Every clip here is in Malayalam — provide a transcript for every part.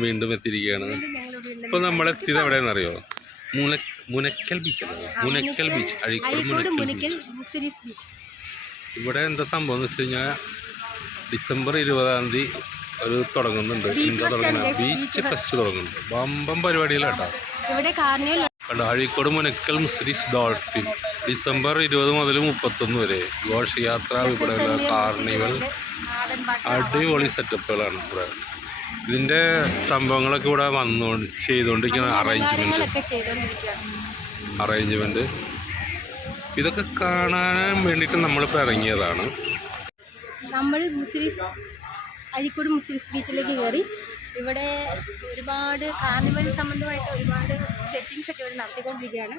വീണ്ടും എത്തിയിരിക്കുകയാണ് ഇപ്പൊ നമ്മളെത്തിയത് എവിടെയെന്ന് അറിയോ മുന Munakkal beach Munakkal beach Azhikode Munakkal beach ഇവിടെ എന്താ സംഭവം എന്ന് വെച്ച് കഴിഞ്ഞാൽ ഡിസംബർ ഇരുപതാം തീയതി ഒരു തുടങ്ങുന്നുണ്ട് എന്താ തുടങ്ങുന്നത് ബീച്ച് ഫെസ്റ്റ് തുടങ്ങുന്നുണ്ട് വമ്പം പരിപാടിയിലാട്ടോ കണ്ടോ അഴീക്കോട് മുനക്കൽ മുസ്ലിസ് ഡോൾഫിൻ ഡിസംബർ ഇരുപത് മുതൽ മുപ്പത്തൊന്ന് വരെ ഘോഷയാത്ര ഇവിടെ കാർണിവൽ അടിപൊളി സെറ്റപ്പുകളാണ് ഇവിടെ ഇതിന്റെ സംഭവങ്ങളൊക്കെ ഇവിടെ വന്നു ചെയ്തുകൊണ്ടിരിക്കുന്ന അറേഞ്ച്മെന്റ് അറേഞ്ച്മെന്റ് ഇതൊക്കെ കാണാൻ വേണ്ടിയിട്ട് നമ്മളിപ്പോൾ ഇറങ്ങിയതാണ്. നമ്മൾ മുസ്ലിസ് അരിക്കോട് മുസ്ലിസ് ബീച്ചിലേക്ക് കയറി ഇവിടെ ഒരുപാട് കാർണിവൽ സംബന്ധമായിട്ട് ഒരുപാട് സെറ്റിങ്സ് ഒക്കെ ഇവിടെ നടത്തിക്കൊണ്ടിരിക്കുകയാണ്.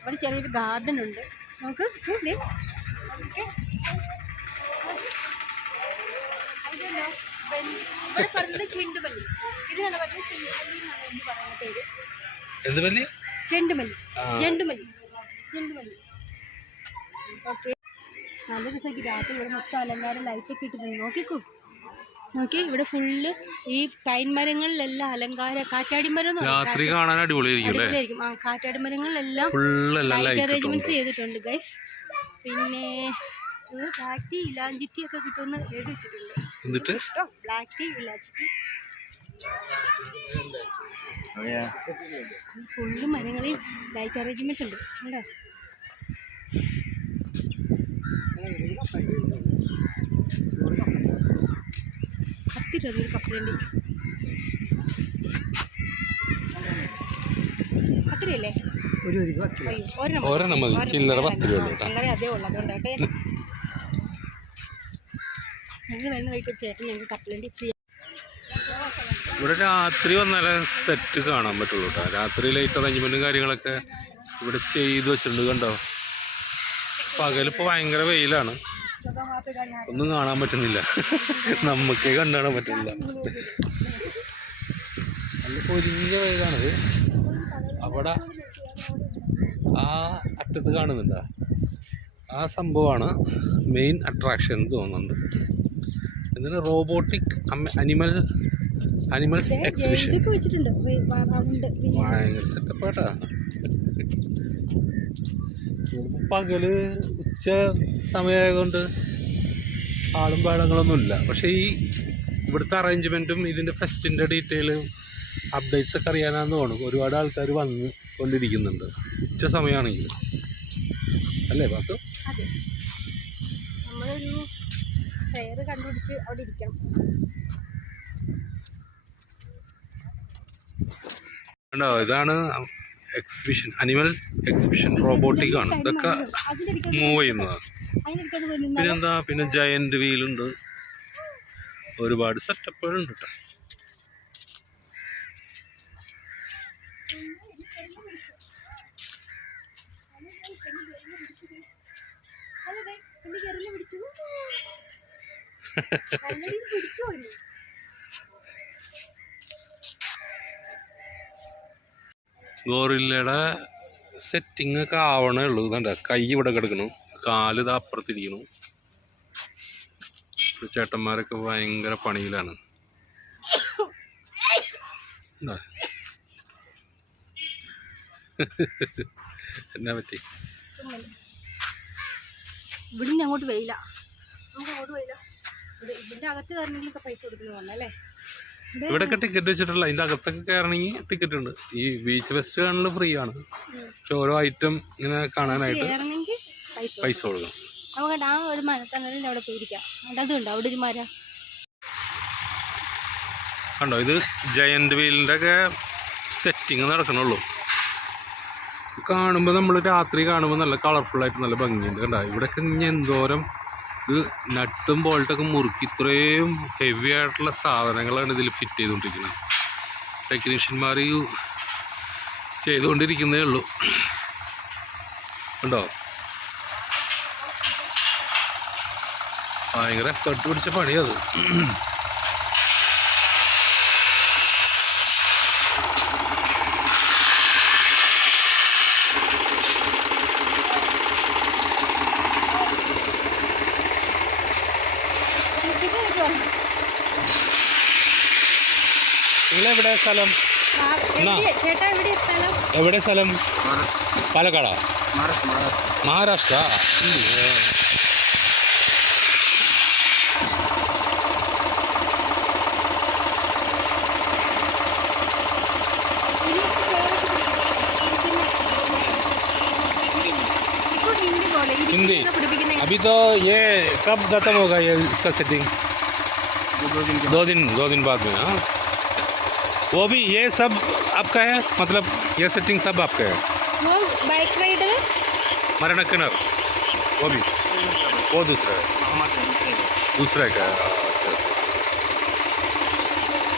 ഇവിടെ ചെറിയൊരു ഗാർഡൻ ഉണ്ട്. നമുക്ക് ഓക്കെ. ഇവിടെ പറഞ്ഞത് ചെണ്ടുമല്ലി. ഇത് കണ്ടോ പറഞ്ഞത് ചെണ്ടുമല്ലി എന്നാണ് ഇതിന് പറയുന്ന പേര്. എന്ത് വലിയ ചെണ്ടുമല്ലി ചെണ്ടുമല്ലി. ചെണ്ടുമല്ലി. ഓക്കെ. നല്ല രസമാക്കി രാത്രി ഇവിടെ മൊത്തം അലങ്കാരം ലൈറ്റൊക്കെ ഇട്ടിട്ടുണ്ട്. നോക്കിക്കൂ. നോക്കി ഇവിടെ ഫുള്ള് ഈ പൈൻ മരങ്ങളിലെല്ലാം അലങ്കാര കാറ്റാടി മരം രാത്രി കാണാൻ അടിപൊളിയായിരിക്കും ആ കാറ്റാടി മരങ്ങളിലെല്ലാം ലൈറ്റ് അറേഞ്ച്മെന്റ്സ് ചെയ്തിട്ടുണ്ട് ഗൈസ് പിന്നെ കാറ്റി ഇലാഞ്ചിറ്റി ഒക്കെ കിട്ടുമെന്ന് എഴുതി വെച്ചിട്ടുണ്ട്. എന്നിട്ട്? കേട്ടോ ബ്ലാക്ക് ടീ ഫുള്ള് മരങ്ങളിൽ ലൈറ്റ് അറേഞ്ച്മെന്റ് ഉണ്ട്. കണ്ടോ? പത്ത് രൂപ ഒരു കപ്പലണ്ടി പത്ത് രൂപയല്ലേ അയ്യോ ഒരെണ്ണം മതി. ഒരെണ്ണം മതി. ചില്ലറ പത്ത് രൂപ ഉള്ളൂ കേട്ടോ. അതേ ഉള്ളൂ. അതുകൊണ്ടൊക്കെ ഫ്രീ ഇവിടെ രാത്രി വന്നാലേ സെറ്റ് കാണാൻ പറ്റുള്ളൂ കേട്ടോ. രാത്രി ലൈറ്റ് അറേഞ്ച്മെന്റും കാര്യങ്ങളൊക്കെ ഇവിടെ ചെയ്ത് വെച്ചിട്ടുണ്ട് കണ്ടോ? പകലിപ്പോൾ ഭയങ്കര വെയിലാണ്. ഒന്നും കാണാൻ പറ്റുന്നില്ല. നമുക്കേ കണ്ടാണ് പറ്റുന്നില്ല നല്ല വെയിലാണത് അവിടെ ആ അറ്റത്ത് കാണുന്നുണ്ടോ? ആ സംഭവമാണ് മെയിൻ അട്രാക്ഷൻ എന്ന് തോന്നുന്നുണ്ട്. എന്തിനാ റോബോട്ടിക് അനിമൽ അനിമൽസ് എക്സിബിഷൻ ഭയങ്കര സെറ്റപ്പ് കേട്ടാ പകൽ ഉച്ച സമയമായതുകൊണ്ട് ആളും പാടങ്ങളൊന്നും ഇല്ല. പക്ഷേ ഈ ഇവിടുത്തെ അറേഞ്ച്മെന്റും ഇതിന്റെ ഫെസ്റ്റിന്റെ ഡീറ്റെയിൽ അപ്ഡേറ്റ്സ് ഒക്കെ അറിയാനാന്ന് തോന്നും ഒരുപാട് ആൾക്കാർ വന്ന് കൊണ്ടിരിക്കുന്നുണ്ട്. ഉച്ച സമയമാണെങ്കിൽ അല്ലേ പാത്തു? ചെയർ കണ്ടുപിടിച്ച് അവിടെ ഇരിക്കണം ഇതാണ് എക്സിബിഷൻ അനിമൽ എക്സിബിഷൻ റോബോട്ടിക് ആണ് ഇതൊക്കെ മൂവ് ചെയ്യുന്നതാണ് പിന്നെന്താ പിന്നെ ജയന്റ് വീലുണ്ട് ഒരുപാട് സെറ്റപ്പുകളുണ്ട് കേട്ടോ പിടിച്ചു പിടിക്കുമോ ഇനി? ഗോറില്ലയുടെ സെറ്റിംഗ് ഒക്കെ ആവണേ ഉള്ളൂ. ഇതാണ്ട കൈ ഇവിടെ കിടക്കണു. കാൽ ഇത് അപ്പുറത്തിരിക്കണു. ചേട്ടന്മാരൊക്കെ ഭയങ്കര പണിയിലാണ്? എന്നാ പറ്റി. ഇവിടുന്ന് അങ്ങോട്ട് വെയില അങ്ങോട്ട് വെയില ഇതിന്റെ അകത്ത് കയറണമെങ്കിലൊക്കെ പൈസ കൊടുക്കുന്നു പറഞ്ഞല്ലേ ഇവിടെയൊക്കെ ടിക്കറ്റ് വെച്ചിട്ടുള്ള അതിന്റെ അകത്തൊക്കെ കയറണമെങ്കിൽ ടിക്കറ്റ് ഉണ്ട്. ഈ ബീച്ച് ഫെസ്റ്റ് കാണുന്നത് ഫ്രീ ആണ്. പക്ഷെ ഓരോ ഐറ്റം ഇങ്ങനെ കാണാനായിട്ട് പൈസ കൊടുക്കണം. നമുക്ക് ആ ഒരു മരത്തണലിന്റെ അവിടെ പോയിരിക്കാം അവിടെ അതുണ്ട് അവിടെ ഒരു മരം? കണ്ടോ ഇത് ജയന്റ് വീലിന്റെ ഒക്കെ സെറ്റിങ് നടക്കണുള്ളൂ. കാണുമ്പോൾ നമ്മൾ രാത്രി കാണുമ്പോൾ നല്ല കളർഫുൾ ആയിട്ട് നല്ല ഭംഗിയുണ്ട്. കണ്ടോ ഇവിടെയൊക്കെ ഇനി എന്തോരം ഇത് നട്ടും ബോൾട്ടൊക്കെ മുറുക്കി ഇത്രയും ഹെവി ആയിട്ടുള്ള സാധനങ്ങളാണ് ഇതിൽ ഫിറ്റ് ചെയ്തുകൊണ്ടിരിക്കുന്നത്. ടെക്നീഷ്യന്മാർ ഈ ചെയ്തുകൊണ്ടിരിക്കുന്നേ ഉള്ളൂ. ഉണ്ടോ ഭയങ്കര എഫേർട്ട് പിടിച്ച പണിയത് സ്ഥലം ആ, എവിടെയാ? ചേട്ടാ എവിടെ സ്ഥലം എവിടെ സ്ഥലം പാലക്കാടാ മഹാരാഷ്ട്ര ഉം. ഇപ്പോൾ ഹിന്ദി പോലെ ഹിന്ദി ഇരിക്കുന്നതൊക്കെ പഠിപ്പിക്കുന്ന अभी तो ये कब खत्म होगा ये इसका सेटिंग दो दिन दो दिन बाद में हाँ वो भी ये सब आपका है? मतलब ये सेटिंग सब आपका है? वो बाइक राइडर मरण किनर वो भी? वो दूसरा है। दूसरा का है।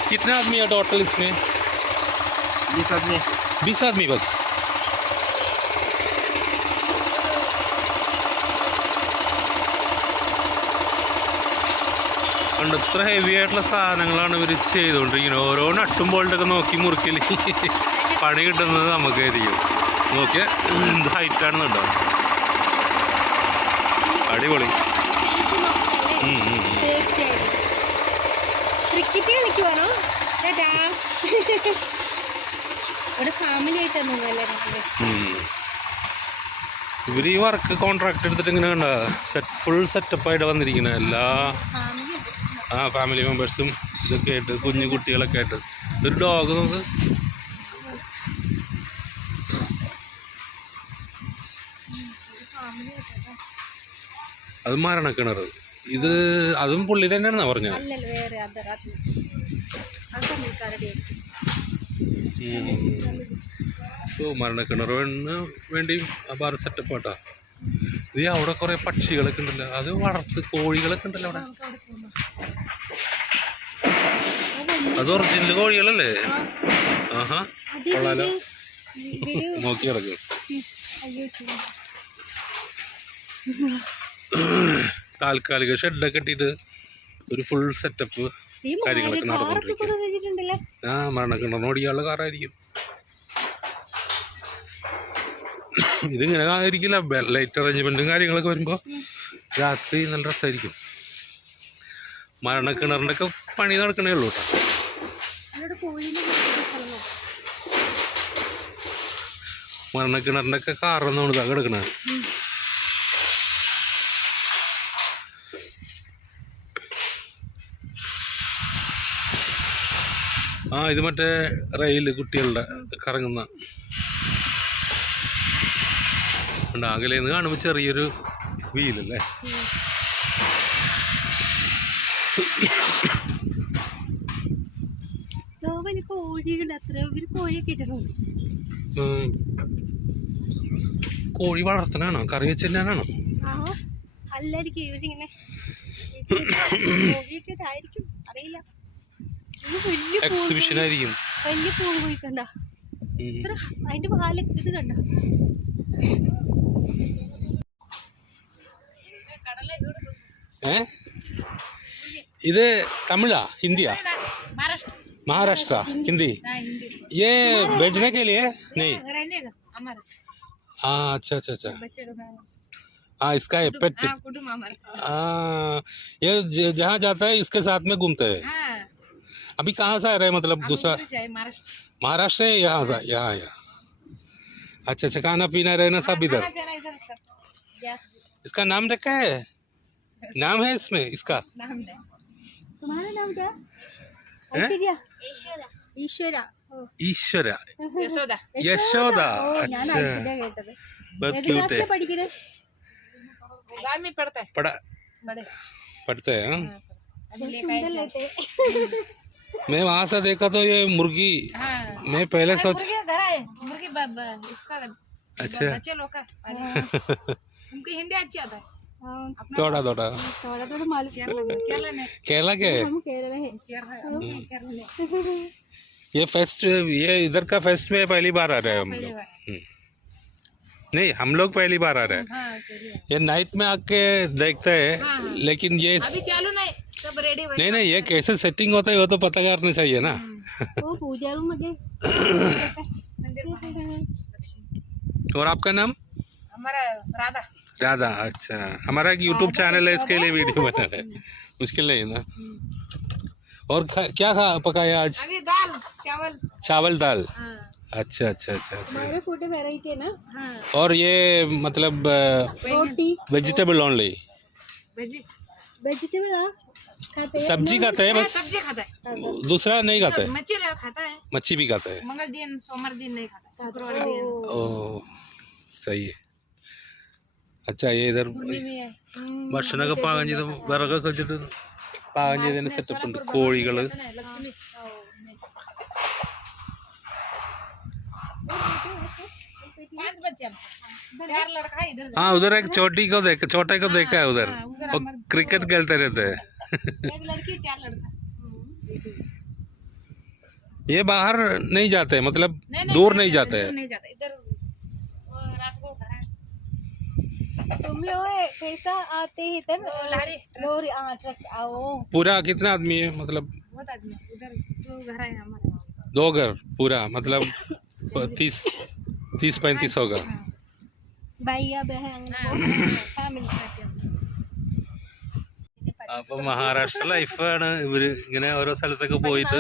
कितने आदमी है टोटल इसमें? बीस आदमी। बीस आदमी बस। ഉണ്ട് ഇത്ര ഹെവി ആയിട്ടുള്ള സാധനങ്ങളാണ് ഇവർ ചെയ്തുകൊണ്ടിരിക്കുന്നത് ഓരോ നട്ടും ബോൾട്ടൊക്കെ നോക്കി മുറുക്കിൽ പണി കിട്ടുന്നത് നമുക്കായിരിക്കും. നോക്കിയ എന്ത് അടിപൊളി. ഉം. സേഫ്റ്റി ആയിട്ട് ക്രിക്കറ്റ് കളിക്കുവാണോ? ഇവിടെ ഫാമിലി ആയിട്ടാണ്. ഇവർ ഈ വർക്ക് കോൺട്രാക്ട് എടുത്തിട്ട് ഇങ്ങനെ കണ്ട? സെറ്റ് ഫുൾ സെറ്റപ്പായിട്ട് വന്നിരിക്കുന്നത് എല്ലാ ആ ഫാമിലി മെമ്പേഴ്സും ഇതൊക്കെ ആയിട്ട് കുഞ്ഞു കുട്ടികളൊക്കെ ആയിട്ട്. ഒരു ഡോഗ് നമുക്ക് അത് മരണക്കിണർ ഇത് അതും പുള്ളിയുടെ തന്നെയാണെന്നാ പറഞ്ഞത്? ഓ മരണക്കിണറിന് വേണ്ടി ബാർ സെറ്റപ്പ് ആട്ടാ. ഇത് അവിടെ കുറേ പക്ഷികളൊക്കെ ഉണ്ടല്ലോ. അത് വളർത്ത് കോഴികളൊക്കെ ഉണ്ടല്ലോ അവിടെ. അത് ഒറിജിനൽ കോഴികളല്ലേ? ആഹാ. കൊള്ളാലോ. നോക്കി കിടക്കും. താൽക്കാലിക ഷെഡൊക്കെ ഇട്ടിട്ട് ഒരു ഫുൾ സെറ്റപ്പ് കാര്യങ്ങളൊക്കെ വെച്ചിട്ടുണ്ടല്ലേ ആ മരണക്കിണറിന് കാറായിരിക്കും ഇതിങ്ങനെ ആയിരിക്കില്ല. ലൈറ്റ് അറേഞ്ച്മെന്റും കാര്യങ്ങളൊക്കെ വരുമ്പോൾ രാത്രി നല്ല രസമായിരിക്കും മരണക്കിണറിന്റെ ഒക്കെ പണി നടക്കണേ ഉള്ളൂ കേട്ടോ മരണക്കിണറിന്റെ ഒക്കെ കാറെന്നാണ് ഇതാ കിടക്കണത് ആ ഇത് മറ്റേ റെയിൽ കുട്ടികളുടെ കറങ്ങുന്ന ഉണ്ട് അകലേന്ന് കാണുമ്പോൾ ചെറിയൊരു വീലല്ലേ. കോഴി വളർത്തണാണോ കറി വെച്ച് തന്നെയാണോ അല്ലായിരിക്കും ഇവരിങ്ങനെ അറിയില്ല. എക്സിബിഷൻ ആയിരിക്കും. വലിയ പൂവ് പോയി കണ്ട അതിന്റെ പാലൊക്കെ ഇത് കണ്ട. ഏ ഇത് തമിഴാ ഹിന്ദിയാ महाराष्ट्र हिंदी ये बेचने के लिए नहीं हाँ अच्छा अच्छा अच्छा हाँ इसका है पेट हाँ ये ज- जहाँ जाता है इसके साथ में घूमते हैं अभी कहाँ से आ रहे हैं मतलब दूसरा महाराष्ट्र है यहाँ से यहाँ यहाँ अच्छा अच्छा खाना पीना रहना सब इधर इसका नाम रखा है नाम है इसमें इसका? नाम नहीं। तुम्हारा नाम क्या? ऐश्वर्या ईश्वरा। अच्छा। पढ़ते हाँ। हाँ, हैं। मैं वहाँ से देखा तो ये मुर्गी। हाँ। मैं पहले सोच मुर्गी उसका अच्छा। लोग का। हाँ। उनकी हिंदी अच्छी आता है। थोड़ा थोड़ा थोड़ा थोड़ा मालूम केरला केरला के हम केरल है केरला केरला ये फेस्ट ये इधर का फेस्ट में पहली बार आ रहे हैं हम लोग। नहीं हम लोग पहली बार आ रहे हैं हाँ ये नाइट में आके देखते हैं लेकिन ये अभी चालू नहीं सब रेडी नहीं नहीं ये कैसे सेटिंग होता है वो तो पता करना चाहिए ना वो पूजा रूम में और आपका नाम हमारा राधा राधा अच्छा। हमारा एक यूट्यूब चैनल है इसके लिए वीडियो बना रहे मुश्किल नहीं है ना। और खा- क्या खा पकाया आज? अभी दाल चावल। चावल दाल? हाँ। अच्छा अच्छा अच्छा अच्छा। हमारे फ़ूड वेराइटी है ना? हाँ। और ये मतलब वेजिटेबल ओनली वेजिटेबल हाँ खाते हैं? सब्ज़ी खाते हैं बस? सब्ज़ी खाता है। दूसरा नहीं खाते? मच्छी खाता है। मच्छी भी खाते हैं। मंगल दिन सोमवार दिन नहीं खाता शुक्रवार ओ सही है। अच्छा ये इधर पूर्णिमा है ഭക്ഷണമൊക്കെ പാകം ചെയ്ത് വിറകൊക്കെ വെച്ചിട്ട് പാകം ചെയ്തതിന് സെറ്റപ്പ് ഉണ്ട് കോഴികള് लक्ष्मी पांच बच्चे हम चार लड़का है इधर हाँ उधर एक छोटी को देख छोटे को देखा है उधर वो क्रिकेट खेलते रहते हैं एक लड़की चार लड़का ये बाहर नहीं जाते मतलब नहीं नहीं दूर नहीं जाते इधर तुम लोग कैसा आते हैं इधर लारी लोरी हाँ ट्रक आओ पूरा कितना आदमी है मतलब बहुत आदमी है। उधर दो घर है हमारे दो घर पूरा मतलब तीस तीस पैंतीस होगा ഭയ്യ ബഹൻ ഫാമിലി അപ്പൊ മഹാരാഷ്ട്ര ലൈഫാണ് ഇവര് ഇങ്ങനെ ഓരോ സ്ഥലത്തൊക്കെ പോയിട്ട്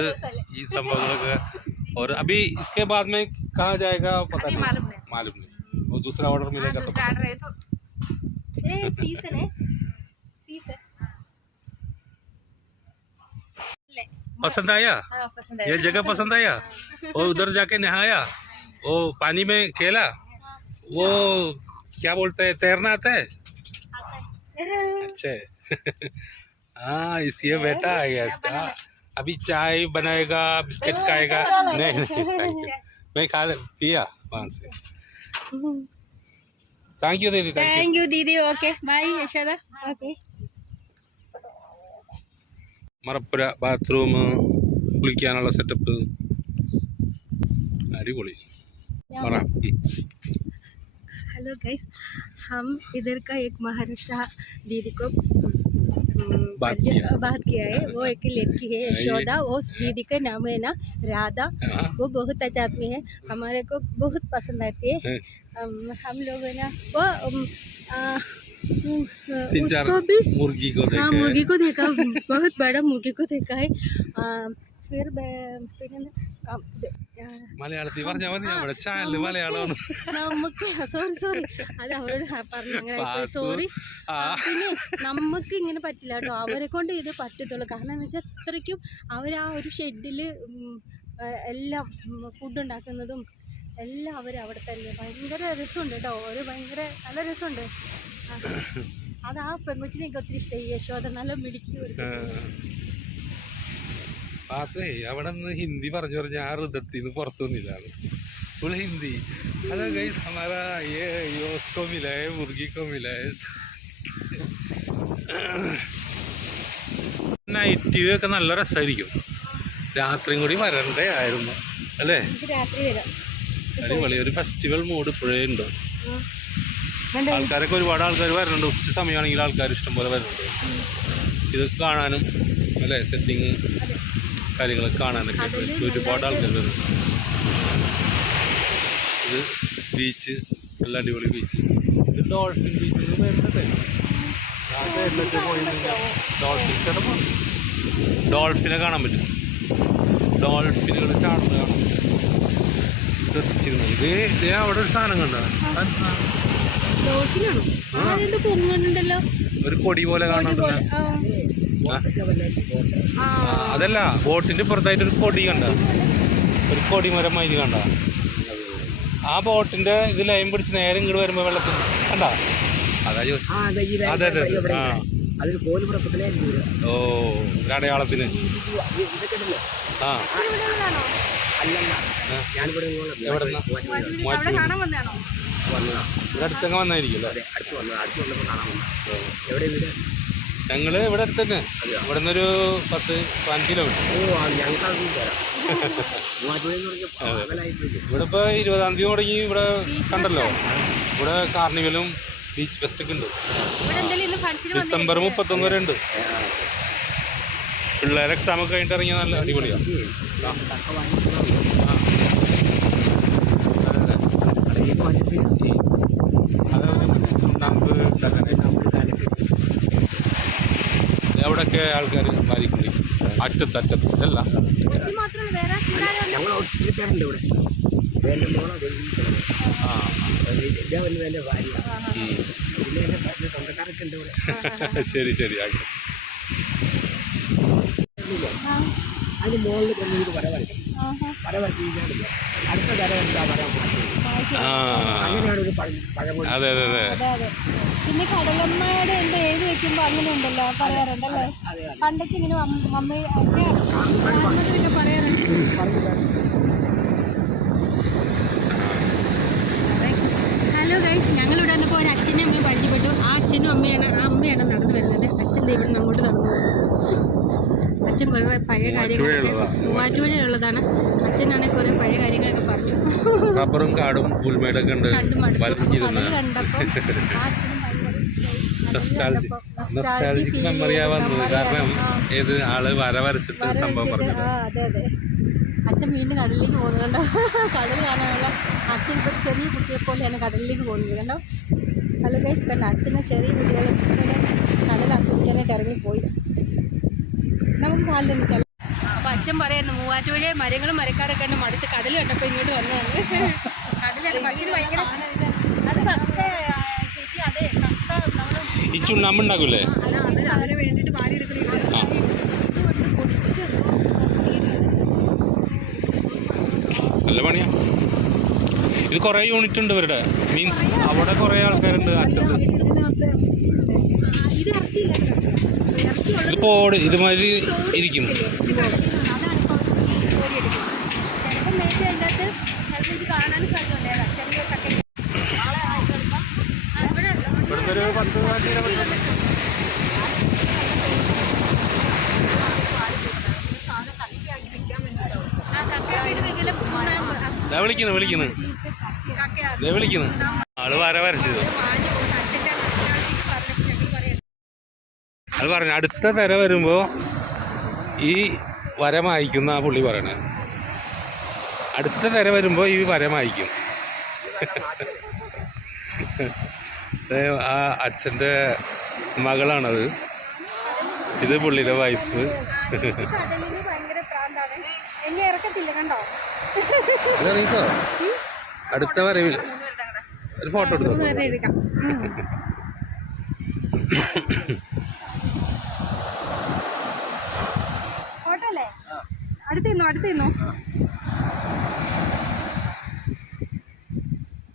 ഈ സംഭവങ്ങളൊക്കെ और अभी इसके बाद में कहाँ जाएगा पता अभी नहीं मालूम नहीं मालूम नहीं वो दूसरा ऑर्डर मिलेगा तो पसंद आया? ये जगह पसंद आया? और उधर जाके नहाया? वो पानी में खेला? हाँ। वो क्या बोलते हैं तैरना आता है? अच्छा। हाँ इसलिए बेटा आ गया इसका अभी चाय बनाएगा बिस्किट खाएगा। नहीं नहीं मैं खा पिया वहाँ से। हम्म। थैंक यू दीदी थैंक यू താങ്ക് യു ദീദി ഓക്കെ ബൈ യശോദ ഓക്കെ മറപ്പുര ബാത്റൂം കുളിക്കാനുള്ള സെറ്റപ്പ് അടിപൊളി പറ ഉം. हेलो गाइस हम इधर का एक महाराष्ट्र दीदी को हम्म, बात किया। बात किया है वो एक लड़की है यशोदा वो उस दीदी का नाम है ना राधा। हाँ। वो बहुत अच्छा आदमी है हमारे को बहुत पसंद आती है। हम लोग है ना वो आ, उसको भी मुर्गी को हाँ देखे मुर्गी को देखा बहुत बड़ा मुर्गी को देखा है। आ, മലയാളത്തിൽ പറഞ്ഞാൽ മതി നമ്മുടെ ചാനൽ മലയാളമാണ്. നമുക്ക് സോറി സോറി അത് അവരോട് പറഞ്ഞു സോറി പിന്നെ നമുക്ക് ഇങ്ങനെ പറ്റില്ല കേട്ടോ. അവരെ കൊണ്ട് ഇത് പറ്റത്തുള്ളൂ. കാരണം എന്ന് വെച്ചാൽ അത്രയ്ക്കും അവർ ആ ഒരു ഷെഡിൽ എല്ലാം ഫുഡ് ഉണ്ടാക്കുന്നതും എല്ലാം അവർ അവിടെ തന്നെ. ഭയങ്കര രസമുണ്ട് കേട്ടോ. ഒരു ഭയങ്കര നല്ല രസമുണ്ട്. അത് ആ പെൺകുച്ചിനെയൊക്കെ ഒത്തിരി ഇഷ്ടമായി യശോദ നല്ല മിടിക്കും ഒരു പാത്തേ അവിടെ നിന്ന് ഹിന്ദി പറഞ്ഞു പറഞ്ഞ ആ ഹൃദത്തിൽ നിന്ന് പുറത്തു വന്നില്ലാണ് full Hindi hello guys Hamara ये योस को मिला है मुर्गी को मिला है നൈറ്റ് വ്യൂ ഒക്കെ നല്ല രസമായിരിക്കും രാത്രിയും കൂടി വരണ്ടേ ആയിരുന്നു അല്ലേ നമുക്ക് രാത്രി വരാം അടിപൊളി ഒരു ഫെസ്റ്റിവൽ മൂഡ് ഇപ്പോഴേ ഉണ്ട് ആ. വേണ്ട, ആൾക്കാരൊക്കെ ഒരുപാട് ആൾക്കാർ വരുന്നുണ്ട് ഉച്ച സമയമാണെങ്കിൽ ആൾക്കാർ ഇഷ്ടംപോലെ വരുന്നുണ്ട് ഇത് കാണാനും അല്ലേ സെറ്റിങ് കാര്യങ്ങളൊക്കെ കാണാനൊക്കെ ഒരുപാട് ആൾക്കാർ വരുന്നുണ്ട് ഇത് ബീച്ച് നല്ല അടിപൊളി ബീച്ച് ഇത് ഡോൾഫിൻ ബീച്ച് വരുന്നത് ഡോൾഫിൻ ഡോൾഫിനെ കാണാൻ പറ്റും. ഡോൾഫിനുകൾ ചാടുന്നത് കാണാൻ പറ്റും. ശ്രദ്ധിച്ചിരുന്നു ഇത് ഇത് അവിടെ ഒരു സാധനം കണ്ടോ? ഒരു കൊടി പോലെ കാണാൻ അതല്ല ബോട്ടിന്റെ പുറത്തായിട്ട് ഒരു കൊടി കണ്ട. ഒരു കൊടി മരം കണ്ട. ആ ബോട്ടിന്റെ ഇത് ലൈൻ പിടിച്ച് നേരെ ഇങ്ങോട്ട് വരുമ്പോ വെള്ളത്തിൽ കണ്ട? അതാ അതെ അതെ ഓ ഒരു അടയാളത്തിന്. ആ. അടുത്തങ്ങ് വന്നായിരിക്കും അല്ലേ? അതെ അടുത്ത് വന്നത് അടുത്ത് വന്നപ്പോൾ കാണാൻ വന്നതാ എവിടെ വീട്? ഞങ്ങൾ ഇവിടെ അടുത്ത് തന്നെ ഇവിടെ നിന്നൊരു പത്ത് പതിനഞ്ച് കിലോമീറ്റർ ഇവിടെ ഇപ്പൊ ഇരുപതാം തീയതി തുടങ്ങി ഇവിടെ കണ്ടല്ലോ ഇവിടെ കാർണിവലും ബീച്ച് ഫെസ്റ്റ് ഒക്കെ ഉണ്ട് ഡിസംബർ മുപ്പത്തൊന്ന് വരെ ഉണ്ട് പിള്ളേരെ എക്സാം ഒക്കെ കഴിഞ്ഞിട്ട് ഇറങ്ങിയ നല്ല അടിപൊളിയാണ് അതെ അതെ അതെ വാങ്ങിച്ചിട്ട് ചുണ്ണാമ്പ് ഉണ്ടാക്കാനായിട്ട് അവിടെയൊക്കെ ആൾക്കാർ മാറിക്കൊണ്ടിരിക്കും അറ്റത്തറ്റത്ത്. അറ്റത്ത് അല്ല അച്ഛൻ മാത്രമല്ല വേറെ ഞങ്ങൾ ഒത്തിരി പേരുണ്ട് ഇവിടെ. എന്റെ മോളെ ആ. ഇതേപോലെ എന്റെ ഭാര്യ. ഉം. പിന്നെ എന്റെ ഭാര്യ സ്വന്തക്കാരൊക്കെ ഉണ്ട് ഇവിടെ. ശരി ശരി. ആയിക്കോട്ടെ. അതിന് മുകളിൽ കൊണ്ടൊരു വര വരയ്ക്കും. വര വരച്ച് കഴിഞ്ഞാൽ അടുത്ത തര എന്താ വരാൻ അങ്ങനെയാണ് ഒരു പഴമൊഴി. അതെ അതെ അതെ. പിന്നെ കടലമ്മയുടെ എന്റെ എഴുതി വെക്കുമ്പോ അങ്ങനെ ഉണ്ടല്ലോ പറയാറുണ്ടല്ലേ പണ്ടൊക്കെ ഇങ്ങനെ മമ്മ- ഒക്കെ പറയാറുണ്ട്. ഹലോ ഗൈസ് ഞങ്ങളിവിടെ വന്നപ്പോൾ ഒരു അച്ഛനും അമ്മയും പരിചയപ്പെട്ടു. ആ അച്ഛനും അമ്മയാണ് ആ അമ്മയാണ് നടന്നു വരുന്നത്. അച്ഛൻ ദേ നിന്ന് അങ്ങോട്ട് നടന്നു. അച്ഛൻ കുറേ പഴയ കാര്യങ്ങളൊക്കെ മൂവാറ്റുപുഴയുള്ളതാണ് അച്ഛനാണെങ്കിൽ കുറേ പഴയ കാര്യങ്ങളൊക്കെ പറഞ്ഞു. റബ്ബറും കാടും പുൽമേടൊക്കെ ഉണ്ട്. നൊസ്റ്റാൾജിക് കണ്ടപ്പോൾ നൊസ്റ്റാൾജിക് feel മെമ്മറി ആവാൻ കാരണം ഏത് ആൾ വര വരച്ചിട്ട് സംഭവം പറഞ്ഞു അതെ അതെ. അച്ഛൻ വീണ്ടും കടലിലേക്ക് പോകുന്നുണ്ടോ കടൽ കാണാനുള്ള അച്ഛൻ ഇപ്പോൾ ചെറിയ കുട്ടിയെ പോലെയാണ് കടലിലേക്ക് പോകുന്നത് കണ്ടോ? ഹലോ ഗൈസ് കണ്ട? അച്ഛനെ ചെറിയ കുട്ടികളെ പോലെ കടൽ ആസ്വദിക്കാനായിട്ട് ഇറങ്ങിപ്പോയി. അച്ഛൻ പറയുന്നു മൂവാറ്റുപുഴയെ മരങ്ങളും മരക്കാരൊക്കെ ഉണ്ട്. മടുത്ത് കടൽ കണ്ടപ്പോൾ ഇങ്ങോട്ട് വന്നതാണ്. കടലാണ് ഭയങ്കര അത് കക്ക ചേച്ചി കക്ക നമ്മൾ ഈ വേണ്ടിയിട്ട് നല്ല പണിയാ. ഇത് കുറേ യൂണിറ്റ് ഉണ്ട് ഇവരുടെ. മീൻസ് അവിടെ കുറേ ആൾക്കാരുണ്ട് അറ്റത്ത്. ഇത് ഇറച്ചിയില്ല ഓട് ഇതുമാതിരി ഇരിക്കും. വിളിക്കുന്നു വിളിക്കുന്നു. വിളിക്കുന്നു. ആൾ വര വരച്ചത് മാഞ്ഞു പോകുന്ന അച്ഛന്റെ നഷ്ടമായിട്ട് പറഞ്ഞപ്പോൾ ഞങ്ങൾ പറയാം അത് പറഞ്ഞു അടുത്ത തിര വരുമ്പോൾ ഈ വരമായിക്കുന്ന ആ പുള്ളി പറയണേ. അടുത്ത തിര വരുമ്പോൾ ഈ വരമായിക്കും ആ അച്ഛന്റെ മകളാണത്. ഇത് പുള്ളിയുടെ വൈഫ് അടുത്ത വരവിൽ ഒരു ഫോട്ടോ എടുത്തു മൂന്ന് നേരം എടുക്കാം ഫോട്ടോ അല്ലേ അടുത്ത് അടുത്തിരുന്നോ? അടുത്ത് നിന്നോ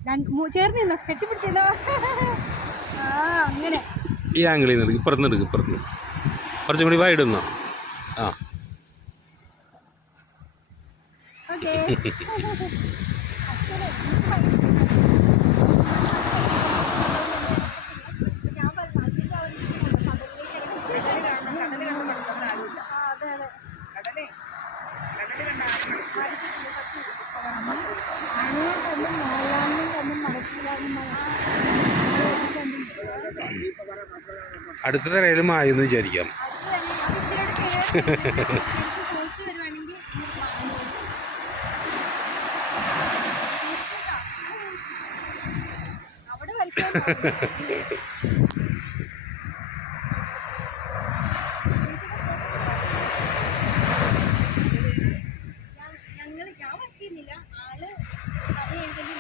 രണ്ട് മൂ- ചേർന്ന് നിന്നോ കെട്ടിപ്പിടിച്ചിരുന്നോ? ആ അങ്ങനെ. ഈ ആംഗിളിൽ നിന്ന് ഇപ്പുറത്ത് എടുക്കും ഇപ്പുറത്ത് നിന്ന്. കുറച്ചും കൂടി വൈഡുന്നോ നിന്നോ ആ. ഓക്കെ അടുത്ത തിരയിൽ ആയെന്ന് വിചാരിക്കാം. അവിടെ ഞങ്ങൾ ഞാൻ വസിക്കുന്നില്ല ആൾ അത് എഴുതലും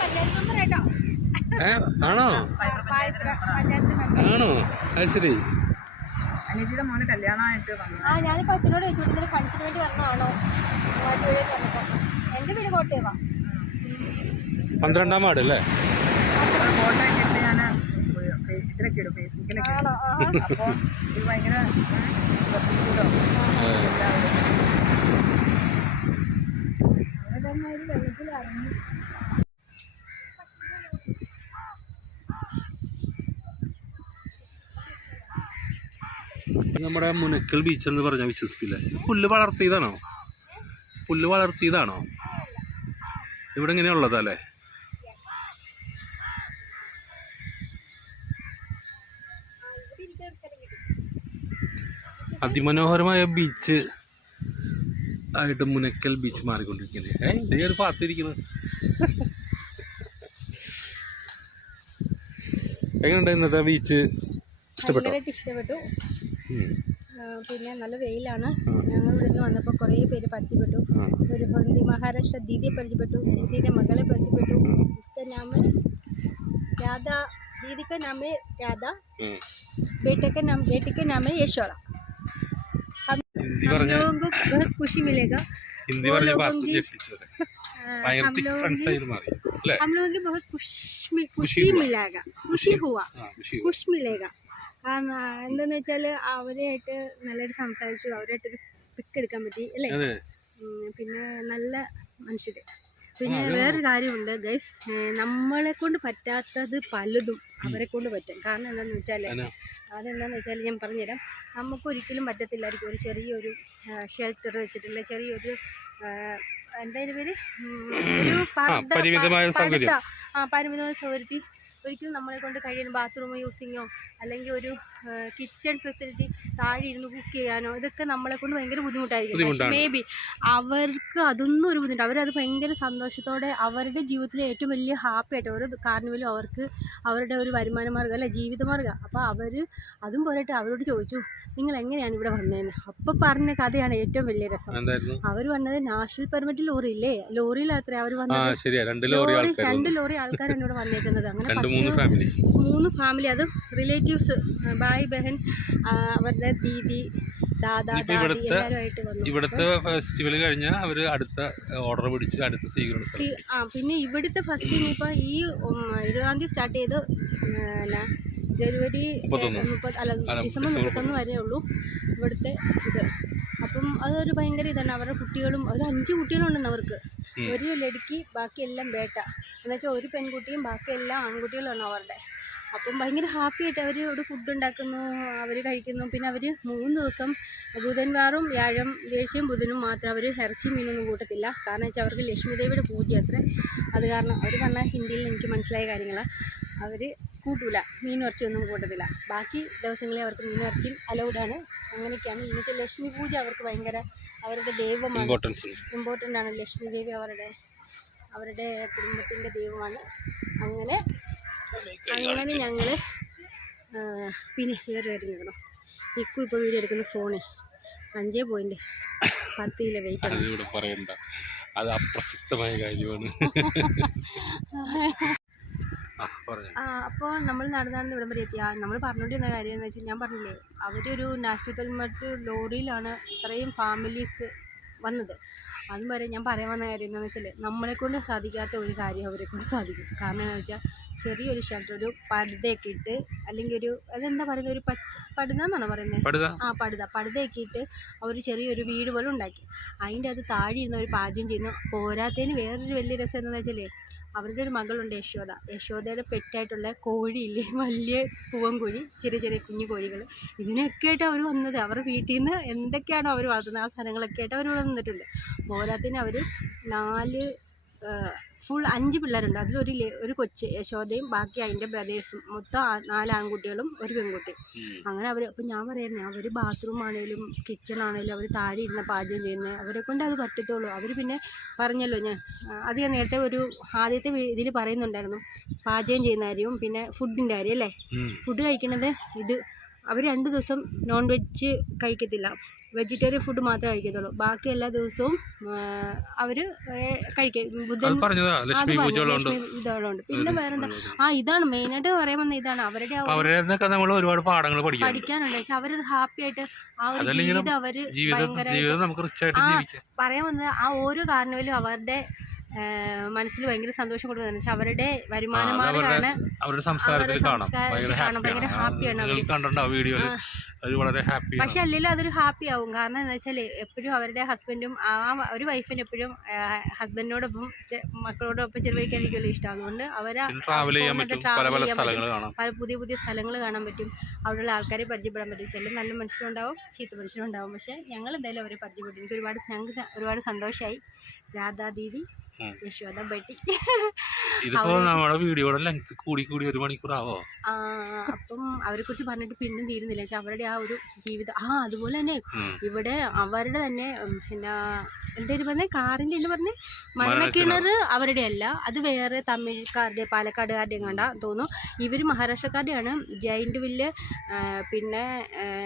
പഞ്ചായത്ത് മെമ്പർ കേട്ടോ ഏ? ആണോ? ആണോ? അത് ശരി. അനിയത്തിയുടെ മോന് കല്യാണമായിട്ട് വന്നു. ആ ഞാനിപ്പോൾ അച്ഛനോട് ചോദിച്ചു ഇതിന് ഫംഗ്ഷന് വേണ്ടി വന്നതാണോ? എന്റെ വീട് കോട്ടയവാ പന്ത്രണ്ടാം വാർഡ് അല്ലേ? ഫോട്ടോ ഇട്ട് ഞാൻ ഇതിലൊക്കെ ഇടും ഫേസ്ബുക്കിലൊക്കെ അപ്പോൾ ഇത് ഭയങ്കര മുനക്കൽ ബീച്ച് എന്ന് പറഞ്ഞാൽ വിശ്വസിക്കില്ല? പുല്ല് വളർത്തിയതാണോ? പുല്ല് വളർത്തിയതാണോ? ഇവിടെ ഇങ്ങനെയുള്ളതല്ലേ അതിമനോഹരമായ ബീച്ച് ആയിട്ട് മുനക്കൽ ബീച്ച് മാറിക്കൊണ്ടിരിക്കുന്നത് ഏ ഇതേ ഒരു പാത്തിരിക്കുന്നത് എങ്ങനെയുണ്ട് ഇന്നത്തെ ബീച്ച് ഇഷ്ടപ്പെട്ടോ? ഭയങ്കരമായിട്ട് ഇഷ്ടപ്പെട്ടു ഉം. ആ, പിന്നെ നല്ല വെയിലാണ് ഞങ്ങൾ ഇവിടുന്ന് വന്നപ്പോൾ കുറേ പേര് പരിചയപ്പെട്ടു ഒരു ഹിന്ദി മഹാരാഷ്ട്ര ദീദിയെ പരിചയപ്പെട്ടു ദീദിയുടെ മകളെ പരിചയപ്പെട്ടു इसका नाम है राधा दीदी का नाम है राधा ഉം. बेटे का नाम बेटी का नाम है यशोदा हम ഹിന്ദി हम പറഞ്ഞ लोगों को बहुत खुशी मिलेगा ഹിന്ദി वो പറഞ്ഞ लोगों പാത്ത് की- ഞെട്ടിച്ചു വരെ. आ, ഭയങ്കര हम തിക് लोगों ഫ്രണ്ട്സ് की ആയിട്ട് മാറി അല്ലേ हम लोगों की बहुत खुश खुशी खुशी हुआ। मिलेगा खुशी हुआ ആ ഖുഷി ഖുഷ് മിലേഗ കാരണം എന്താന്ന് വെച്ചാൽ അവരായിട്ട് നല്ലൊരു സംസാരിച്ചു അവരായിട്ട് ഒരു പിക്ക് എടുക്കാൻ പറ്റി അല്ലേ? പിന്നെ നല്ല മനുഷ്യര്. പിന്നെ വേറൊരു കാര്യമുണ്ട് ഗൈസ് നമ്മളെ കൊണ്ട് പറ്റാത്തത് പലതും അവരെ കൊണ്ട് പറ്റും. കാരണം എന്താണെന്ന് വെച്ചാൽ അതെന്താന്ന് അതെന്താണെന്ന് വെച്ചാൽ ഞാൻ പറഞ്ഞുതരാം. നമുക്ക് ഒരിക്കലും പറ്റത്തില്ലായിരിക്കും ഒരു ചെറിയൊരു ഷെൽട്ടർ വെച്ചിട്ടില്ല ചെറിയൊരു എന്തായാലും പേര്? ഒരു പരിമിതമായ സൗകര്യത്തിൽ ഒരിക്കലും നമ്മളെ കൊണ്ട് കഴിയുന്ന ബാത്റൂം യൂസിങ്ങോ അല്ലെങ്കിൽ ഒരു കിച്ചൺ ഫെസിലിറ്റി താഴെ ഇരുന്ന് കുക്ക് ചെയ്യാനോ ഇതൊക്കെ നമ്മളെ കൊണ്ട് ഭയങ്കര ബുദ്ധിമുട്ടായിരിക്കും. മേ ബി അവർക്ക് അതൊന്നും ഒരു ബുദ്ധിമുട്ട്. അവരത് ഭയങ്കര സന്തോഷത്തോടെ അവരുടെ ജീവിതത്തിലെ ഏറ്റവും വലിയ ഹാപ്പി ആയിട്ട് ഓരോ കാരണവിലും അവർക്ക് അവരുടെ ഒരു വരുമാന മാർഗം ജീവിത ജീവിതമാർഗം അപ്പോൾ അവർ അതും പോരായിട്ട് അവരോട് ചോദിച്ചു നിങ്ങൾ എങ്ങനെയാണ് ഇവിടെ വന്നതെന്ന് അപ്പം പറഞ്ഞ കഥയാണ് ഏറ്റവും വലിയ രസം. അവർ വന്നത് നാഷണൽ പെർമിറ്റ് ലോറി ഇല്ലേ? ലോറിയിലത്ര അവർ വന്നത് രണ്ട് ലോറി രണ്ട് ലോറി ആൾക്കാരാണ് ഇവിടെ വന്നേക്കുന്നത്. അങ്ങനെ മൂന്ന് ഫാമിലി അത് റിലേറ്റീവ്സ് ഭായ് ബഹൻ ആ, ദീദി ദാദാ ഇപ്പൊ ദാദി ഇവിടുത്തെ- എല്ലാവരുമായിട്ട് വന്നു. ഇവിടുത്തെ ഫെസ്റ്റിവൽ കഴിഞ്ഞാൽ അവർ അടുത്ത ഓർഡർ പിടിച്ച് അടുത്ത സ്വീകരണ ആ പിന്നെ ഇവിടുത്തെ ഫസ്റ്റ് ഇനിയിപ്പോൾ ഈ ഇരുപതാം തീയതി സ്റ്റാർട്ട് ചെയ്ത് ജനുവരി. മുപ്പത് അല്ല ഡിസംബർ മുപ്പത്തൊന്ന് വരെ ഉള്ളൂ ഇവിടുത്തെ ഇത്. അപ്പം അതൊരു ഭയങ്കര ഇതാണ്. അവരുടെ കുട്ടികളും ഒരു അഞ്ച് കുട്ടികളുണ്ടെന്ന് അവർക്ക്. ഒരു ലടുക്കി ബാക്കിയെല്ലാം വേട്ട എന്നുവെച്ചാൽ ഒരു പെൺകുട്ടിയും ബാക്കിയെല്ലാം ആൺകുട്ടികളാണ് അവരുടെ. അപ്പം ഭയങ്കര ഹാപ്പി ആയിട്ട് അവർ ഇവിടെ ഫുഡ് ഉണ്ടാക്കുന്നു അവർ കഴിക്കുന്നു. പിന്നെ അവർ മൂന്ന് ദിവസം ബുധൻവാറും വ്യാഴം വേഴ്ചയും ബുധനും മാത്രം അവർ ഇറച്ചി മീനൊന്നും കൂട്ടത്തില്ല. കാരണം വെച്ചാൽ അവർക്ക് ലക്ഷ്മി ദേവിയുടെ പൂജ അത്ര. അത് കാരണം അവർ പറഞ്ഞ ഹിന്ദിയിൽ എനിക്ക് മനസ്സിലായ കാര്യങ്ങളാണ് അവർ കൂട്ടൂല മീൻ ഇറച്ചിയൊന്നും കൂട്ടത്തില്ല. ബാക്കി ദിവസങ്ങളിൽ അവർക്ക് മീൻ ഇറച്ചിയും അലൗഡാണ് അങ്ങനെയൊക്കെയാണ്. എന്ന് വെച്ചാൽ ലക്ഷ്മി പൂജ അവർക്ക് ഭയങ്കര അവരുടെ ദൈവമാണ്. ഇമ്പോർട്ടന്റ് ആണ്. ലക്ഷ്മി ദേവി അവരുടെ അവരുടെ കുടുംബത്തിന്റെ ദൈവമാണ്. അങ്ങനെ അങ്ങനെ ഞങ്ങൾ പിന്നെ വേറെ കാര്യം കേട്ടോ ഇക്കു ഇപ്പോൾ വീഡിയോ എടുക്കുന്ന ഫോണേ അഞ്ചേ പോയിന്റ് പത്ത് കിലോ വെയിറ്റ് പറയണ്ട. അത് അപ്രസക്തമായ കാര്യമാണ്. അപ്പോൾ നമ്മൾ നടന്നാണെന്ന് നടന്ന് ഇവിടം വരെ എത്തി. നമ്മൾ പറഞ്ഞുകൊണ്ടിരുന്ന കാര്യം എന്ന് വെച്ചാൽ ഞാൻ പറഞ്ഞില്ലേ അവരൊരു നാഷണൽ പെരുമാറ്റ് ലോറിയിലാണ് ഇത്രയും ഫാമിലീസ് വന്നത്. അതും വരെ ഞാൻ പറയാൻ വന്ന കാര്യം എന്താണെന്ന് വെച്ചാൽ നമ്മളെ കൊണ്ട് സാധിക്കാത്ത ഒരു കാര്യം അവരെ കൊണ്ട് സാധിക്കും. കാരണം എന്താണെന്ന് വെച്ചാൽ ചെറിയൊരു ഷെൽട്ടർ ഒരു പടുതയൊക്കെ ഇട്ട് അല്ലെങ്കിൽ ഒരു അതെന്താ പറയുന്നത്? ഒരു പടുത എന്നാണ് പറയുന്നത്? ആ പടുത. പടുതയൊക്കെ ഇട്ട് അവർ ചെറിയൊരു വീട് പോലെ ഉണ്ടാക്കി. അതിന്റെ അത് താഴെ ഇരുന്ന് അവർ പാചകം ചെയ്യുന്നു പോരാത്തതിന് വേറൊരു വലിയ രസം എന്താണെന്ന് വെച്ചാൽ അവരുടെ ഒരു മകളുണ്ട് യശോദ. യശോദയുടെ പെറ്റായിട്ടുള്ള കോഴിയില്ലേ? വലിയ പൂവൻകോഴി ചെറിയ ചെറിയ കുഞ്ഞു കോഴികൾ. ഇതിനൊക്കെ ആയിട്ട് അവർ വന്നത്. അവരുടെ വീട്ടിൽ നിന്ന് എന്തൊക്കെയാണോ അവർ വളർത്തുന്നത്. ആ സാധനങ്ങളൊക്കെ ആയിട്ട് അവർ വന്നിട്ടുണ്ട്. പോരാത്തിന് അവർ നാല് ഫുൾ അഞ്ച് പിള്ളേരുണ്ട്. അതിലൊരു ഒരു കൊച്ച് യശോദയും ബാക്കി അതിന്റെ ബ്രദേഴ്സും മൊത്തം നാല് ആൺകുട്ടികളും ഒരു പെൺകുട്ടി. അങ്ങനെ അവർ അപ്പം ഞാൻ പറയുന്നത് അവർ ബാത്റൂം ആണെങ്കിലും കിച്ചൺ ആണെങ്കിലും അവർ താഴെ ഇരുന്ന് പാചകം ചെയ്യുന്നത് അവരെ കൊണ്ട് അത് പറ്റത്തുള്ളൂ. അവർ പിന്നെ പറഞ്ഞല്ലോ ഞാൻ. ഞാൻ നേരത്തെ ഒരു ആദ്യത്തെ ഇതിൽ പറയുന്നുണ്ടായിരുന്നു. പാചകം ചെയ്യുന്ന കാര്യവും പിന്നെ ഫുഡിന്റെ കാര്യം അല്ലേ? ഫുഡ് കഴിക്കുന്നത് ഇത് അവർ രണ്ട് ദിവസം നോൺ വെജ് കഴിക്കത്തില്ല. വെജിറ്റേറിയൻ ഫുഡ് മാത്രമേ കഴിക്കത്തുള്ളൂ. ബാക്കി എല്ലാ ദിവസവും അവർ കഴിക്കും. ബുദ്ധൻ അത് പറഞ്ഞു, പിന്നെ വേറെന്താ? ആ ഇതാണ് മെയിനായിട്ട് പറയാൻ വന്ന ഇതാണ്. അവരുടെ ആ ഒരു നമ്മൾ ഒരുപാട് പാഠങ്ങൾ പഠിക്കാനുണ്ട് പഠിക്കാനുണ്ട്. പക്ഷെ അവരത് ഹാപ്പി ആയിട്ട് ആ ഒരു അതല്ലെങ്കിലും ജീവിതം അവർ ജീവിതം ഭയങ്കരമായിട്ട് നമുക്ക് റിച്ച് ആയിട്ട് ആ ജീവിക്കാം. പറയാൻ വന്നത് ആ ഓരോ കാരണവരും അവരുടെ മനസ്സിൽ ഭയങ്കര സന്തോഷം കൊടുക്കുന്നത് പക്ഷെ അവരുടെ വരുമാന മാർഗമാണ് അവരുടെ സംസ്കാരത്തിൽ കാണാം, ഭയങ്കര ഹാപ്പിയാണ്. വളരെ ഹാപ്പിയാണ്. പക്ഷെ അല്ലെങ്കിൽ അതൊരു ഹാപ്പി ആവും. കാരണം എന്താ വെച്ചാൽ എപ്പോഴും അവരുടെ ഹസ്ബൻഡും ആ ഒരു വൈഫിന് എപ്പോഴും ഹസ്ബൻഡിനോടൊപ്പം മക്കളോടൊപ്പം ചെലവഴിക്കാനിരിക്കുമല്ലോ ഇഷ്ടം അതുകൊണ്ട് അവരെ ട്രാവൽ ചെയ്യാൻ പറ്റും. പല പുതിയ പുതിയ സ്ഥലങ്ങൾ കാണാൻ പറ്റും. അവിടെയുള്ള ആൾക്കാരെ പരിചയപ്പെടാൻ പറ്റും. ചില നല്ല മനുഷ്യരുണ്ടാവും ചീത്ത മനുഷ്യരുണ്ടാവും. പക്ഷേ ഞങ്ങൾ എന്തായാലും അവരെ പരിചയപ്പെട്ടു എനിക്ക് ഒരുപാട് ഞങ്ങൾക്ക് ഒരുപാട് സന്തോഷമായി രാധാ ദീദി. യശോദ ബട്ടി ഇതിപ്പോ നമ്മുടെ വീഡിയോയുടെ ലെങ്ത് കൂടി കൂടി ഒരു മണിക്കൂറാവോ? അപ്പം അവരെ കുറിച്ച് പറഞ്ഞിട്ട് പിന്നെ തീരുന്നില്ല. വെച്ചാൽ അവരുടെ ആ ഒരു ജീവിതം ആ അതുപോലെ തന്നെ. ഇവിടെ അവരുടെ തന്നെ പിന്നെ എന്തായാലും പറഞ്ഞ? കാറിന്റെ എന്ന് പറഞ്ഞ്? മരണക്കിണർ. അവരുടെ അല്ല. അത് വേറെ തമിഴ്ക്കാരുടെ പാലക്കാടുകാരുടെയും കണ്ട തോന്നുന്നു. ഇവർ മഹാരാഷ്ട്രക്കാരുടെയാണ്. ജൈന്റ് വില്ല് പിന്നെ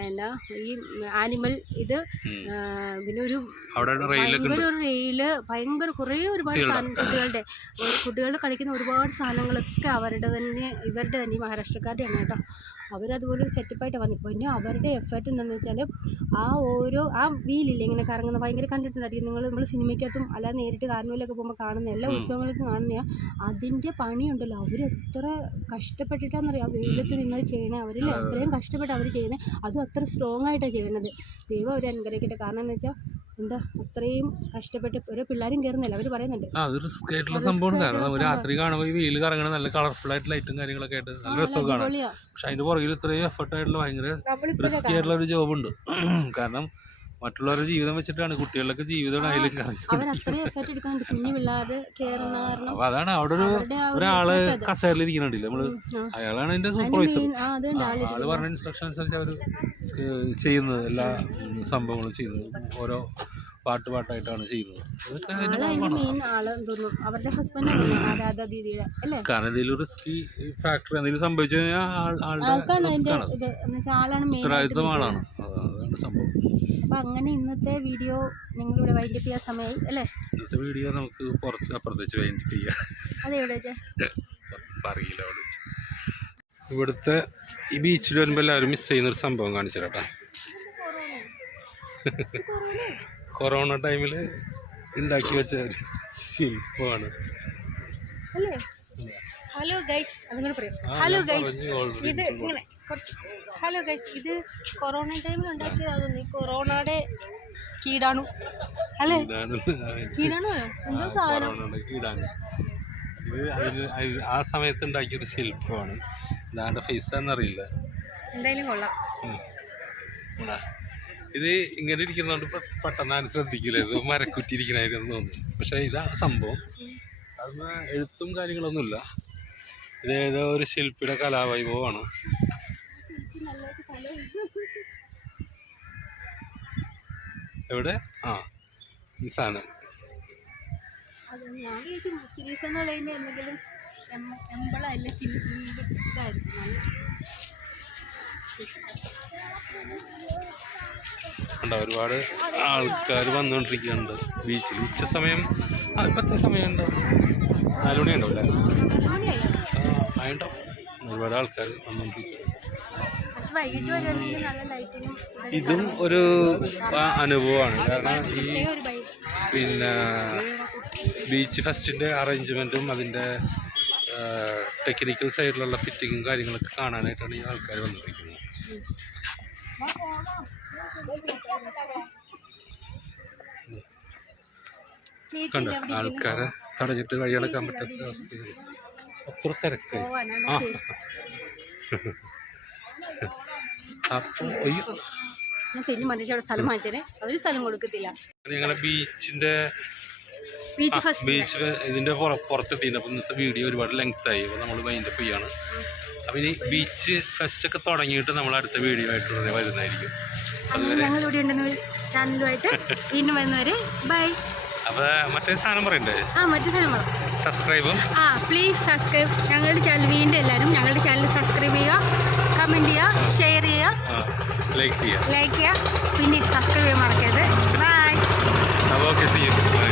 എന്നാ ഈ ആനിമൽ ഇത് പിന്നെ ഒരു ഭയങ്കര ഒരു റെയിൽ ഭയങ്കര കുറേ ഒരുപാട് കുട്ടികളുടെ കുട്ടികളുടെ കളിക്കുന്ന ഒരുപാട് സാധനങ്ങളൊക്കെ അവരുടെ തന്നെ ഇവരുടെ തന്നെ ഈ മഹാരാഷ്ട്രക്കാരുടെയാണ് കേട്ടോ. അവരതുപോലെ സെറ്റപ്പായിട്ട് വന്നു പിന്നെ അവരുടെ എഫേർട്ട് എന്താണെന്ന് വെച്ചാൽ ആ ഓരോ ആ വീലില്ലേ ഇങ്ങനെ കറങ്ങുന്ന ഭയങ്കര കണ്ടിട്ടുണ്ടായിരിക്കും. നിങ്ങൾ നമ്മൾ സിനിമയ്ക്കകത്തും അല്ലാതെ നേരിട്ട് കാർണിവലൊക്കെ പോകുമ്പോൾ കാണുന്ന എല്ലാ ഉത്സവങ്ങൾക്കും കാണുന്ന അതിന്റെ പണിയുണ്ടല്ലോ. അവർ എത്ര കഷ്ടപ്പെട്ടിട്ടാണെന്നറിയാം ആ വെയിലത്ത് നിന്നത് ചെയ്യണേ അവരിൽ അത്രയും കഷ്ടപ്പെട്ട് അവർ ചെയ്യുന്നത് അതും അത്ര സ്ട്രോങ് ആയിട്ടാണ് ചെയ്യണത്. ദൈവം അവർ അനുഗ്രഹിക്കട്ടെ. കാരണം എന്ന് വെച്ചാൽ എന്താ അത്രയും കഷ്ടപ്പെട്ട് ഓരോ പിള്ളേരും കയറുന്നില്ല അവർ പറയുന്നുണ്ട്. അത് റിസ്ക് ആയിട്ടുള്ള സംഭവം കാരണം ഒരു രാത്രി കാണുമ്പോൾ ഈ വെയിൽ കറങ്ങണ നല്ല കളർഫുൾ ആയിട്ട് ലൈറ്റും കാര്യങ്ങളൊക്കെ ആയിട്ട് നല്ല രസമൊക്കെ കാണാം. പക്ഷെ അതിന്റെ പുറകിൽ ഇത്രയും എഫർട്ടായിട്ടുള്ള ഭയങ്കര റിസ്ക് ആയിട്ടുള്ള ഒരു ജോബുണ്ട് കാരണം മറ്റുള്ളവരുടെ ജീവിതം വെച്ചിട്ടാണ് കുട്ടികളിലൊക്കെ ജീവിതം അപ്പൊ അതാണ് അവിടെ ഒരു ഒരാൾ അത്. നമ്മൾ അയാളാണ് അതിന്റെ സൂപ്പർവൈസർ ആൾ പറഞ്ഞ ഇൻസ്ട്രക്ഷൻ അനുസരിച്ച് അവർ ചെയ്യുന്നത് എല്ലാ സംഭവങ്ങളും ചെയ്യുന്നത്. ഓരോ പാട്ട് പാട്ടായിട്ടാണ് ചെയ്യുന്നത്. കാരണം എന്തെങ്കിലും റിസ്കി ഫാക്ടറി എന്തെങ്കിലും സംഭവിച്ചു കഴിഞ്ഞാൽ ഉത്തരവാദിത്വം ആളാണ് അതാണ് സംഭവം. അപ്പൊ അങ്ങനെ ഇന്നത്തെ വീഡിയോ ഞങ്ങളിവിടെ വൈൻഡപ്പ് ചെയ്യാൻ സമയമായി അല്ലേ? ഇന്നത്തെ വീഡിയോ നമുക്ക് കുറച്ച് അപ്പുറത്തേക്ക് വൈൻഡ് ചെയ്യാം. അതെ എവിടെ പറയില്ല അവിടെ ഇവിടുത്തെ ഈ ബീച്ചിൽ വരുമ്പോൾ എല്ലാവരും മിസ് ചെയ്യുന്ന ഒരു സംഭവം കാണിച്ചു കേട്ടോ. കൊറോണ ടൈമിൽ ഉണ്ടാക്കി വെച്ച ഒരു ശില്പമാണ്. ഹലോ ഗൈസ് അതങ്ങനെ പറയാം. ഹലോ ഗൈസ് ഇത് ഇങ്ങനെ കുറച്ച് ഹലോ ഗൈസ് ഇത് കൊറോണ ടൈമിൽ ഉണ്ടാക്കിയതാണെന്ന് ഈ കൊറോണയുടെ കീടാണു. അല്ലേ? കീടാണു. എന്തോ സാധനം കൊറോണയുടെ ഇത് ആ സമയത്ത് ഉണ്ടാക്കിയൊരു ശില്പമാണ്. ഇതാണ്ട് ഫേസ് എന്നറിയില്ല എന്തായാലും കൊള്ളാം. ഇതാ. ഇങ്ങനെ ഇരിക്കുന്നതുകൊണ്ട് പെട്ടെന്ന് ആരും ശ്രദ്ധിക്കില്ല ഇത് മരക്കുറ്റിയിരിക്കണായിരുന്നു തോന്നുന്നു. പക്ഷേ ഇതാണ് സംഭവം. അതിന് എഴുത്തും കാര്യങ്ങളൊന്നുമില്ല. ഇത് ഏതോ ഒരു ശില്പിയുടെ കലാവൈഭവമാണ്. എവിടെ? ആ ഈ സാധനം. ഞാൻ എന്തെങ്കിലും എമ്പളം അല്ല ഇതായിരുന്നു നല്ല ഉണ്ട് ഒരുപാട് ആൾക്കാർ വന്നുകൊണ്ടിരിക്കുന്നുണ്ട് ബീച്ചിൽ. ഉച്ച സമയം ആ സമയം ഉണ്ടോ നാല് മണി ഉണ്ടാവില്ല അടിപൊളിയായി ഒരുപാട് ആൾക്കാർ വന്നുകൊണ്ടിരിക്കുന്നു ഇതും ഒരു അനുഭവമാണ്. കാരണം ഈ പിന്നെ ബീച്ച് ഫെസ്റ്റിന്റെ അറേഞ്ച്മെന്റും അതിന്റെ ടെക്നിക്കൽ സൈഡിലുള്ള ഫിറ്റിങ്ങും കാര്യങ്ങളൊക്കെ കാണാനായിട്ടാണ് ഈ ആൾക്കാർ വന്നിരിക്കുന്നത് കണ്ടോ? ആൾക്കാരെ തടഞ്ഞിട്ട് വഴിയടക്കാൻ പറ്റാത്ത അവസ്ഥയാണ് അത്ര തിരക്ക്. ആ. സ്ഥലം സ്ഥലം കൊടുക്കത്തില്ല. ഞങ്ങളെ ബീച്ചിന്റെ ബീച്ച് ഇതിന്റെ പുറത്തെത്തിയിട്ടുണ്ട് ഇന്നത്തെ വീഡിയോ ഒരുപാട് ലെങ്ത് ആയി. അപ്പൊ നമ്മൾ മൈൻഡപ്പ് ചെയ്യാണ്. അപ്പം ഈ ബീച്ച് ഫെസ്റ്റ് ഒക്കെ തുടങ്ങിയിട്ട് നമ്മൾ അടുത്ത വീഡിയോ ആയിട്ട് ഉടനെ വരുന്നതായിരിക്കും ഞങ്ങൾ ഉണ്ടെന്ന് വീണ്ടും ബൈ. അപ്പോൾ മറ്റേ സാധനം പറയണ്ടേ? ആ മറ്റേ സാധനം സബ്സ്ക്രൈബും ആ പ്ലീസ് സബ്സ്ക്രൈബ് ഞങ്ങളുടെ ചാനൽ വീണ്ടും എല്ലാവരും ഞങ്ങളുടെ ചാനൽ സബ്സ്ക്രൈബ് ചെയ്യുക കമന്റ് ചെയ്യുക ഷെയർ ചെയ്യുക. ലൈക്ക് ചെയ്യുക. ലൈക്ക് ചെയ്യുക. പിന്നെ സബ്സ്ക്രൈബ് ചെയ്യാൻ മറക്കരുത്. ബൈ അപ്പോൾ ഓക്കെ ബൈ